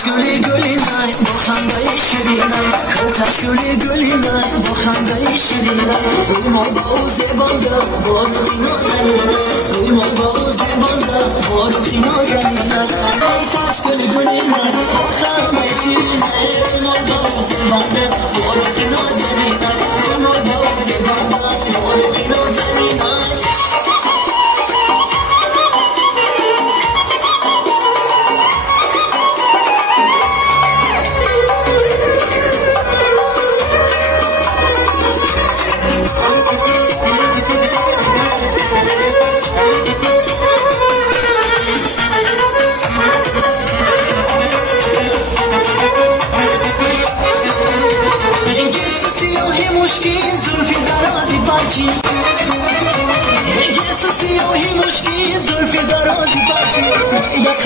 خرتاش گلی گلی نای با خنده شیرینای خرتاش گلی گلی نای با خنده شیرینای روی ما با او زبان داد بارو نازنینای روی ما با او زبان داد بارو نازنینای خرتاش گلی گلی نای با خنده شیرینای روی ما با او زبان داد بارو نازنینای روی ما با او زبان داد بارو نازنینای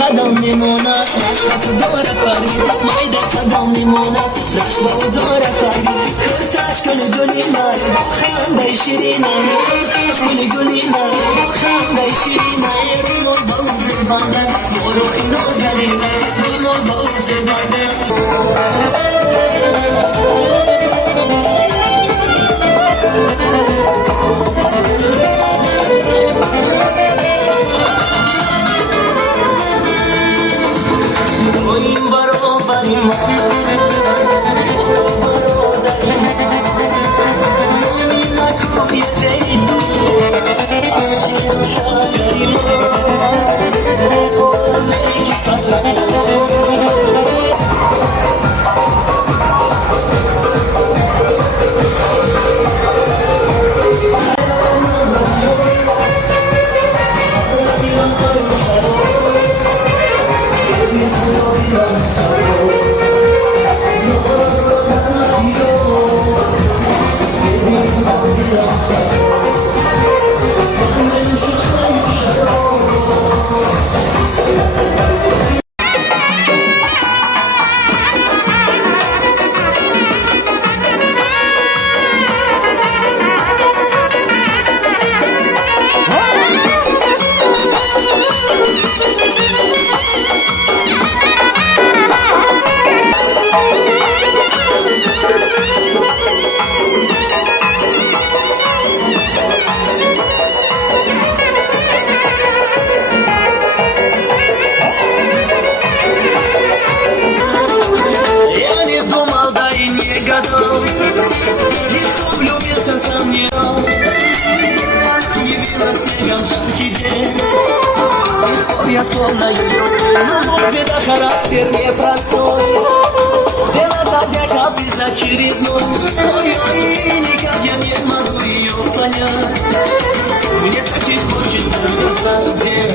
قدم میموند عشق داره کاری مایده قدم میموند عشق داره کاری خرتاش گلی گلی نای خنده شیرینای گلی گلی نای خنده شیرینای ریمون با اون زبانه برو اینو زدینه ریمون با اون زبانه Словно ее, но беда характер непростой. Дело так, я каприз очередной. Ой-ой, никак я не могу ее понять. Мне так и хочется сказать, где